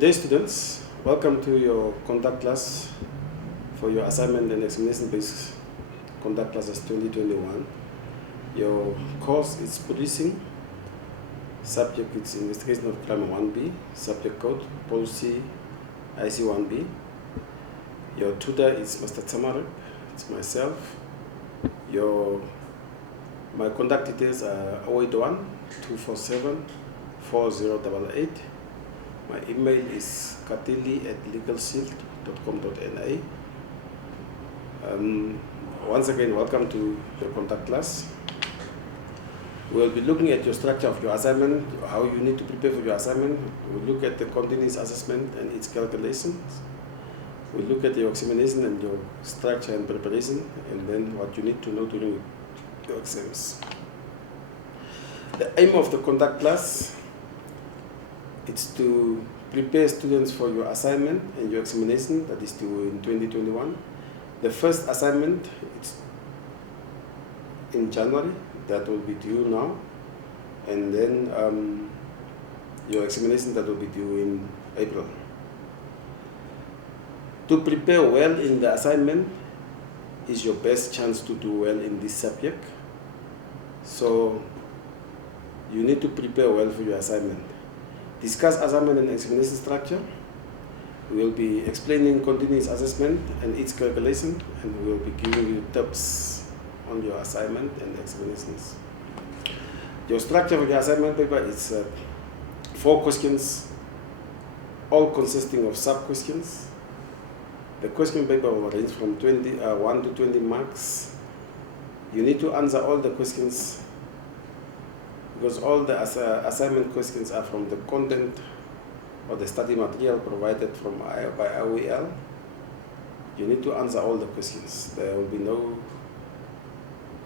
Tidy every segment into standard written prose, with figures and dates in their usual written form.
Good day, students. Welcome to your conduct class for your assignment and examination-based conduct classes 2021. Your course is policing. Subject is investigation of crime 1B. Subject code Polc Ic 1B. Your tutor is Mr. Tamarek. It's myself. My contact details are 081-247-4088. My email is katili@legalshield.com.na. Once again, welcome to your contact class. We'll be looking at your structure of your assignment, how you need to prepare for your assignment. We'll look at the continuous assessment and its calculations. We'll look at your examination and your structure and preparation, and then what you need to know during your exams. The aim of the conduct class is to prepare students for your assignment and your examination that is due in 2021. The first assignment is in January, that will be due now, and then your examination that will be due in April. To prepare well in the assignment is your best chance to do well in this subject. So you need to prepare well for your assignment. Discuss assignment and examination structure. We will be explaining continuous assessment and its calculation, and we will be giving you tips on your assignment and examinations. Your structure of your assignment paper is 4 questions, all consisting of sub-questions. The question paper will range from 1 to 20 marks. You need to answer all the questions because all the assignment questions are from the content or the study material provided by IOEL. You need to answer all the questions. There will be no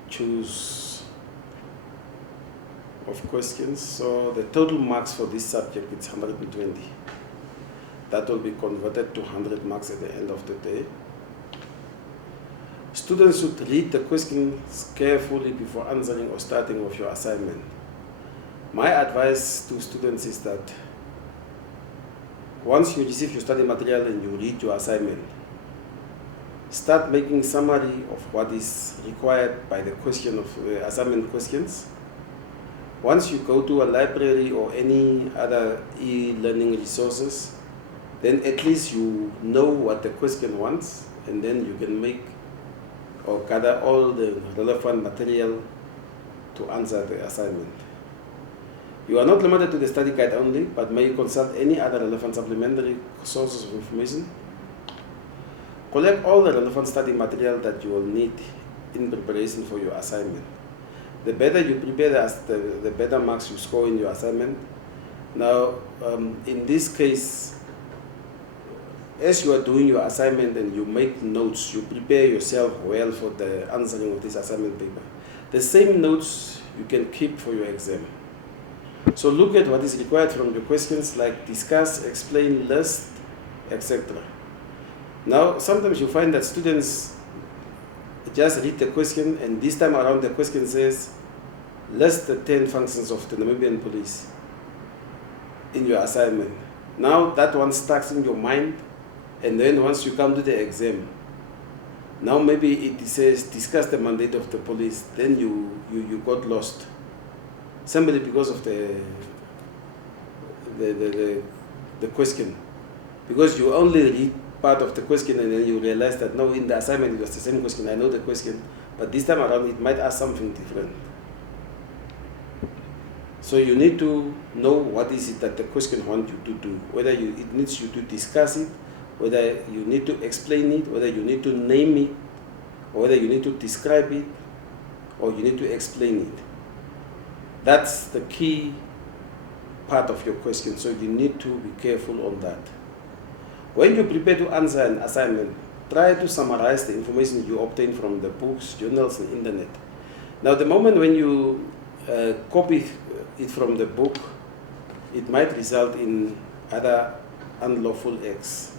choose of questions. So the total marks for this subject is 120. That will be converted to 100 marks at the end of the day. Students should read the questions carefully before answering or starting with your assignment. My advice to students is that once you receive your study material and you read your assignment, start making summary of what is required by the question of assignment questions. Once you go to a library or any other e-learning resources, then at least you know what the question wants, and then you can make or gather all the relevant material to answer the assignment. You are not limited to the study guide only, but may consult any other relevant supplementary sources of information. Collect all the relevant study material that you will need in preparation for your assignment. The better you prepare, the better marks you score in your assignment. Now, in this case, as you are doing your assignment and you make notes, you prepare yourself well for the answering of this assignment paper. The same notes you can keep for your exam. So look at what is required from your questions, like discuss, explain, list, etc. Now, sometimes you find that students just read the question, and this time around the question says, list the 10 functions of the Namibian police in your assignment. Now that one stuck in your mind, and then once you come to the exam, now maybe it says discuss the mandate of the police, then you got lost. Simply because of the question. Because you only read part of the question and then you realize that no, in the assignment it was the same question, I know the question, but this time around it might ask something different. So you need to know what is it that the question wants you to do, whether it needs you to discuss it, whether you need to explain it, whether you need to name it, or whether you need to describe it, or you need to explain it. That's the key part of your question, so you need to be careful on that. When you prepare to answer an assignment, try to summarize the information you obtain from the books, journals, and internet. Now, the moment when you copy it from the book, it might result in other unlawful acts.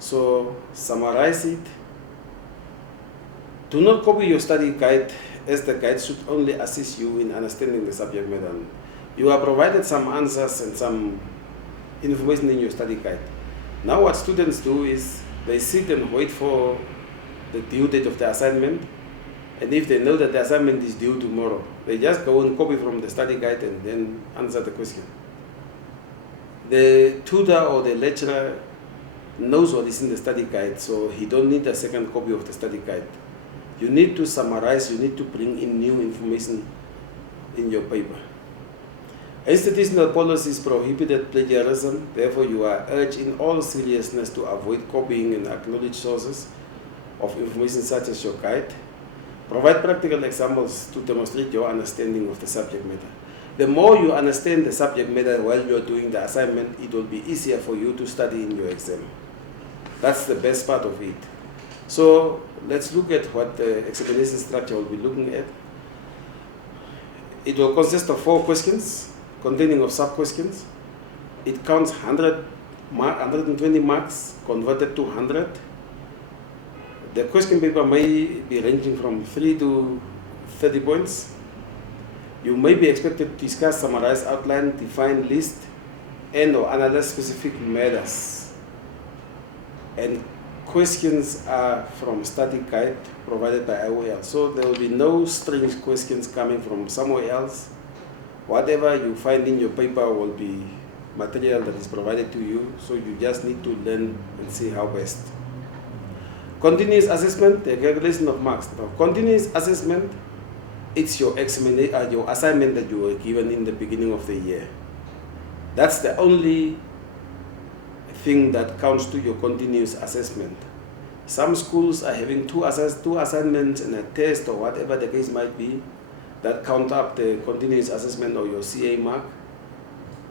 So summarize it. Do not copy your study guide, as the guide should only assist you in understanding the subject matter. You are provided some answers and some information in your study guide. Now what students do is they sit and wait for the due date of the assignment, and if they know that the assignment is due tomorrow, they just go and copy from the study guide and then answer the question. The tutor or the lecturer knows what is in the study guide, so he don't need a second copy of the study guide. You need to summarize, you need to bring in new information in your paper. Institutional policies prohibited plagiarism, therefore you are urged in all seriousness to avoid copying and acknowledge sources of information such as your guide. Provide practical examples to demonstrate your understanding of the subject matter. The more you understand the subject matter while you are doing the assignment, it will be easier for you to study in your exam. That's the best part of it. So let's look at what the examination structure will be looking at. It will consist of 4 questions containing of sub-questions. It counts 120 marks converted to 100. The question paper may be ranging from 3 to 30 points. You may be expected to discuss, summarize, outline, define, list, and or analyze specific matters. And questions are from study guide provided by IOL. So there will be no strange questions coming from somewhere else. Whatever you find in your paper will be material that is provided to you, so you just need to learn and see how best. Continuous assessment, the calculation of marks. Now, continuous assessment, it's your assignment that you were given in the beginning of the year. That's the only thing that counts to your continuous assessment. Some schools are having two assignments and a test or whatever the case might be that count up the continuous assessment or your CA mark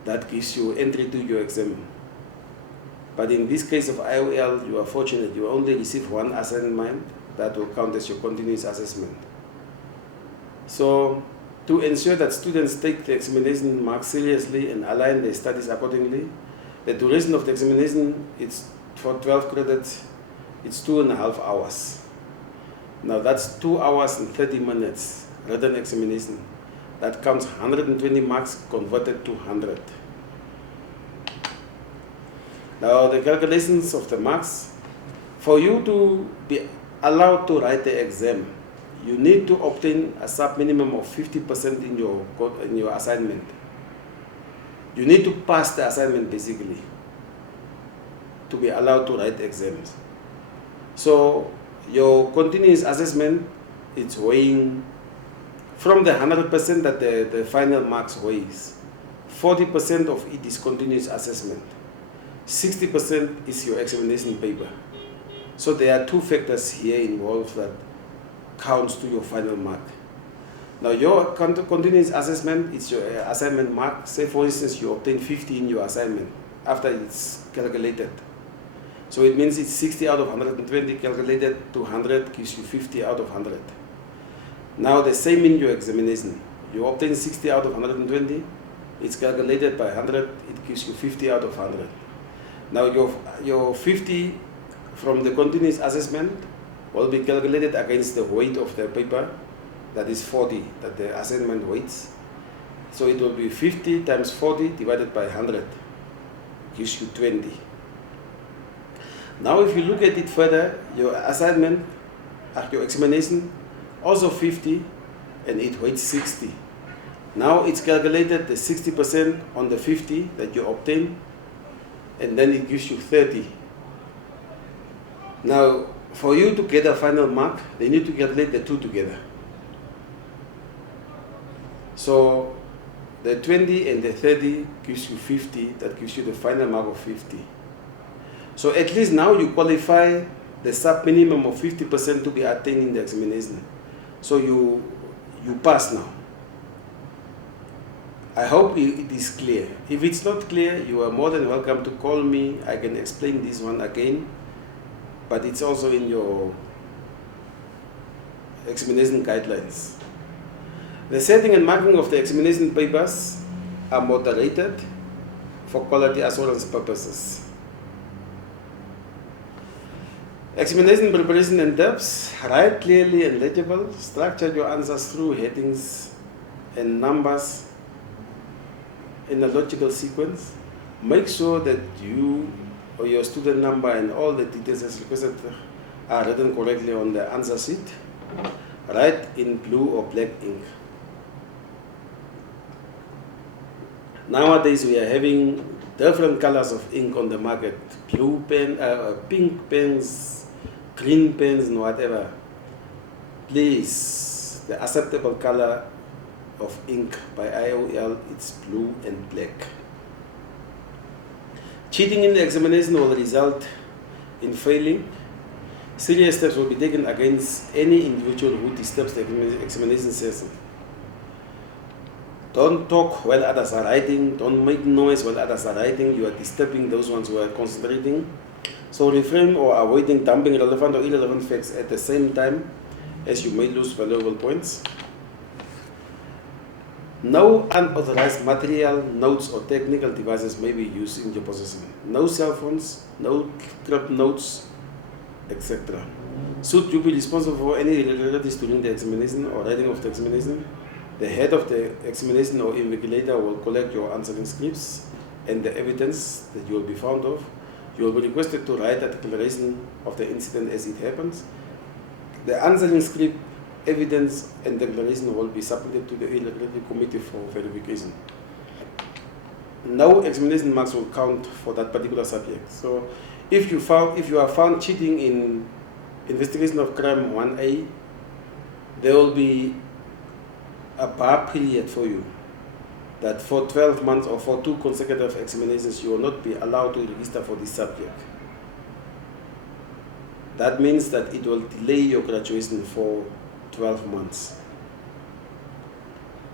that gives you entry to your exam. But in this case of IOL, you are fortunate, you only receive 1 assignment that will count as your continuous assessment. So to ensure that students take the examination marks seriously and align their studies accordingly, the duration of the examination is for 12 credits, it's 2.5 hours. Now that's 2 hours and 30 minutes written examination. That counts 120 marks converted to 100. Now the calculations of the marks, for you to be allowed to write the exam, you need to obtain a sub-minimum of 50% in your assignment. You need to pass the assignment basically to be allowed to write exams. So your continuous assessment, it's weighing from the 100% that the final marks weighs. 40% of it is continuous assessment. 60% is your examination paper. So there are 2 factors here involved that counts to your final mark. Now your continuous assessment, it's your assignment mark. Say for instance you obtain 50 in your assignment after it's calculated. So it means it's 60 out of 120 calculated to 100 gives you 50 out of 100. Now the same in your examination. You obtain 60 out of 120, it's calculated by 100, it gives you 50 out of 100. Now your 50 from the continuous assessment will be calculated against the weight of the paper, that is 40, that the assignment weights. So it will be 50 times 40 divided by 100, gives you 20. Now if you look at it further, your assignment, your examination, also 50, and it weighs 60. Now it's calculated the 60% on the 50 that you obtain, and then it gives you 30. Now, for you to get a final mark, they need to calculate the 2 together. So the 20 and the 30 gives you 50, that gives you the final mark of 50. So at least now you qualify the sub-minimum of 50% to be attained in the examination. So you pass now. I hope it is clear. If it's not clear, you are more than welcome to call me. I can explain this one again, but it's also in your examination guidelines. The setting and marking of the examination papers are moderated for quality assurance purposes. Examination preparation and depths. Write clearly and legible. Structure your answers through headings and numbers in a logical sequence. Make sure that you or your student number and all the details as requested are written correctly on the answer sheet. Write in blue or black ink. Nowadays we are having different colors of ink on the market. Blue pen, pink pens, green pens and whatever. Please, the acceptable color of ink by IOL is blue and black. Cheating in the examination will result in failing. Serious steps will be taken against any individual who disturbs the examination session. Don't talk while others are writing. Don't make noise while others are writing. You are disturbing those ones who are concentrating. So refrain or avoiding dumping relevant or irrelevant facts at the same time, as you may lose valuable points. No unauthorized material, notes or technical devices may be used in your possession. No cell phones, no clip notes, etc. Should you be responsible for any irregularities during the examination or writing of the examination, the head of the examination or invigilator will collect your answering scripts and the evidence that you will be found of. You will be requested to write a declaration of the incident as it happens. The answering script, evidence and declaration will be submitted to the irregularity committee for verification. No examination marks will count for that particular subject. So if you are found cheating in investigation of crime 1A, there will be a bar period for you that for 12 months or for 2 consecutive examinations you will not be allowed to register for this subject. That means that it will delay your graduation for 12 months.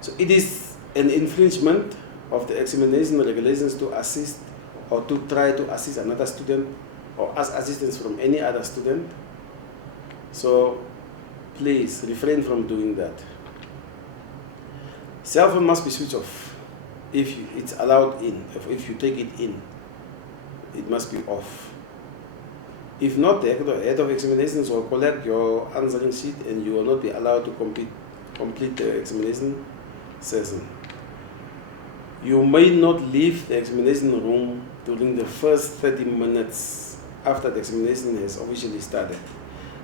So it is an infringement of the examination regulations to assist or to try to assist another student or ask assistance from any other student. So please refrain from doing that. Cell phone must be switched off. If it's allowed in, if you take it in, it must be off. If not, the head of examinations will collect your answering sheet and you will not be allowed to complete the examination session. You may not leave the examination room during the first 30 minutes after the examination has officially started.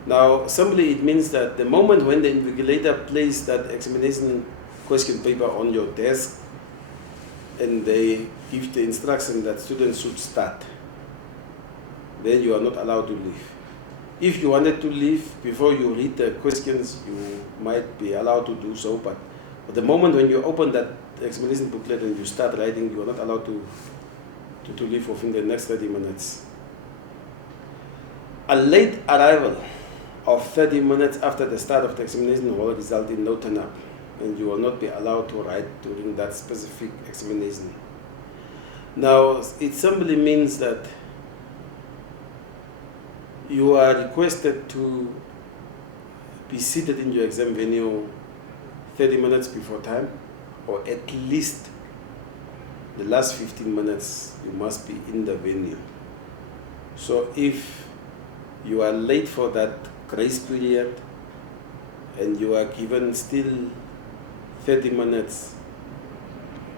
Now, simply it means that the moment when the invigilator places that examination question paper on your desk and they give the instruction that students should start, then you are not allowed to leave. If you wanted to leave before you read the questions, you might be allowed to do so, but at the moment when you open that examination booklet and you start writing, you are not allowed to leave within the next 30 minutes. A late arrival of 30 minutes after the start of the examination will result in no turn-up, and you will not be allowed to write during that specific examination. Now, it simply means that you are requested to be seated in your exam venue 30 minutes before time, or at least the last 15 minutes you must be in the venue. So if you are late for that grace period and you are given still 30 minutes,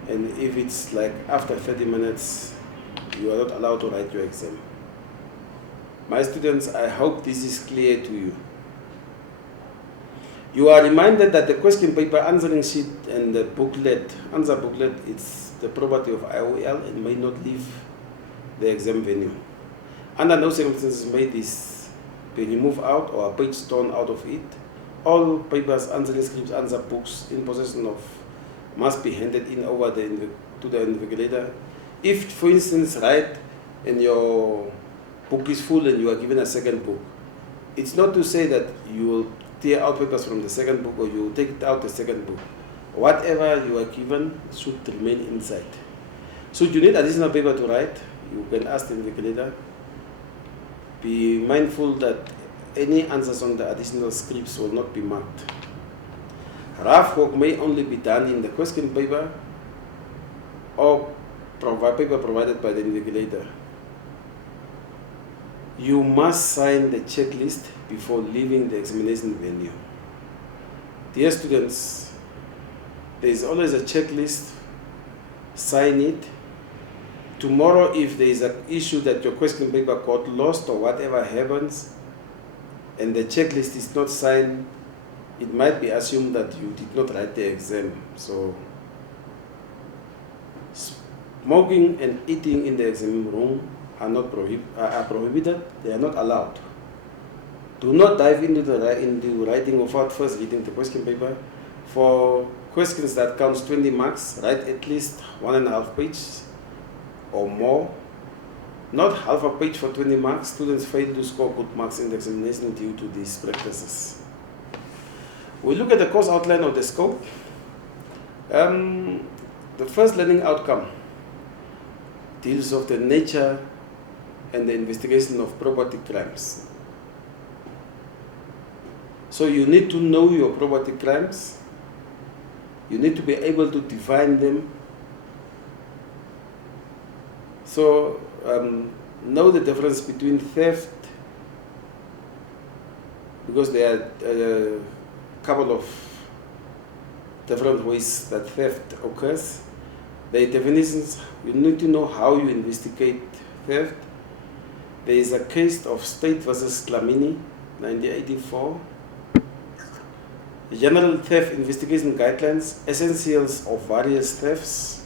and if it's like after 30 minutes you are not allowed to write your exam. My students, I hope this is clear to you. You are reminded that the question paper, answering sheet and the booklet, answer booklet, it's the property of IOL and may not leave the exam venue. Under no circumstances may this be removed out or a page torn out of it. All papers, answering scripts, answer books in possession of must be handed in over to the invigilator. If, for instance, write and your book is full and you are given a second book, it's not to say that you will tear out papers from the second book or you will take out the second book. Whatever you are given should remain inside. Should you need additional paper to write, you can ask the invigilator. Be mindful that any answers on the additional scripts will not be marked. Rough work may only be done in the question paper or paper provided by the invigilator. You must sign the checklist before leaving the examination venue. Dear students, there is always a checklist. Sign it tomorrow, if there is an issue that your question paper got lost or whatever happens, and the checklist is not signed, it might be assumed that you did not write the exam. So smoking and eating in the exam room are not prohibited. They are not allowed. Do not dive into writing without first reading the question paper. For questions that counts 20 marks, write at least 1.5 pages or more. Not half a page for 20 marks. Students fail to score good marks in the examination due to these practices. We look at the course outline of the scope. The first learning outcome deals with the nature and the investigation of property crimes. So you need to know your property crimes. You need to be able to define them. So know the difference between theft, because there are a couple of different ways that theft occurs. The definitions, you need to know how you investigate theft. There is a case of State versus Clamini, 1984. General theft investigation guidelines, essentials of various thefts,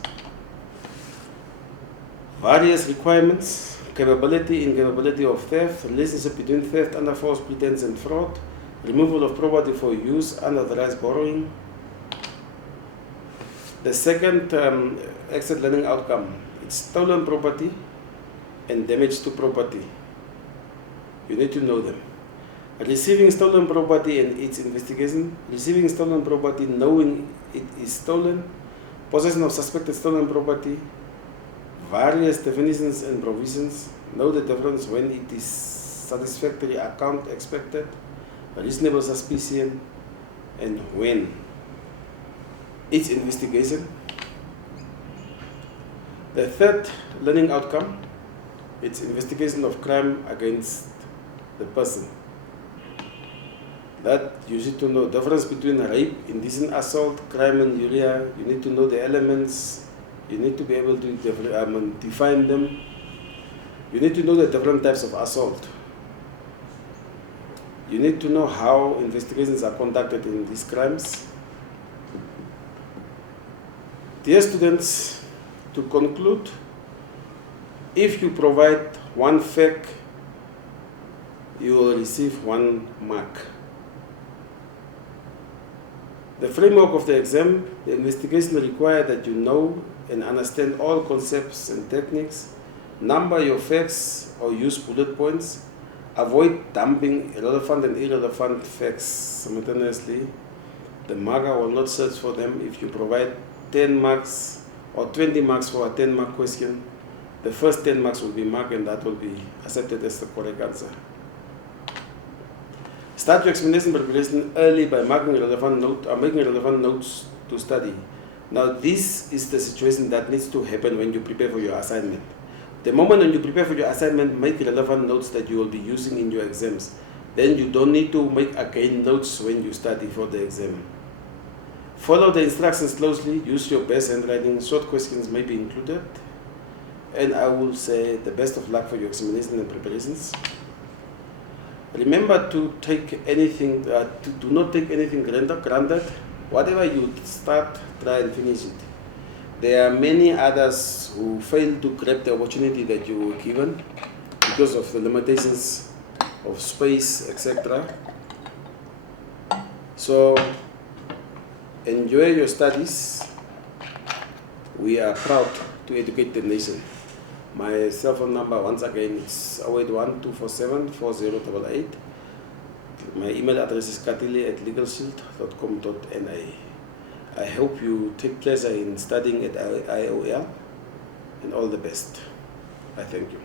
various requirements, capability, incapability of theft, relationship between theft under false pretense and fraud, removal of property for use, unauthorized borrowing. The second exit learning outcome, it's stolen property and damage to property. You need to know them. Receiving stolen property and its investigation, receiving stolen property knowing it is stolen, possession of suspected stolen property, various definitions and provisions, know the difference when it is satisfactory account expected, reasonable suspicion, and when its investigation. The third learning outcome, it's investigation of crime against the person. That you need to know the difference between rape, indecent assault, crime and injuria. You need to know the elements. You need to be able to define them. You need to know the different types of assault. You need to know how investigations are conducted in these crimes. Dear students, to conclude, if you provide one fact, you will receive 1 mark. The framework of the exam, the investigation requires that you know and understand all concepts and techniques, number your facts or use bullet points, avoid dumping relevant and irrelevant facts simultaneously. The marker will not search for them. If you provide 10 marks or 20 marks for a 10-mark question, the first 10 marks will be marked and that will be accepted as the correct answer. Start your examination preparation early by making relevant notes to study. Now, this is the situation that needs to happen when you prepare for your assignment. The moment when you prepare for your assignment, make relevant notes that you will be using in your exams. Then you don't need to make again notes when you study for the exam. Follow the instructions closely, use your best handwriting, short questions may be included, and I will say the best of luck for your examination and preparations. Remember to take anything, do not take anything granted. Whatever you start, try and finish it. There are many others who fail to grab the opportunity that you were given because of the limitations of space, etc. So enjoy your studies. We are proud to educate the nation. My cell phone number, once again, is 081-247-4088. My email address is katile@legalshield.com.na. I hope you take pleasure in studying at IOL, and all the best. I thank you.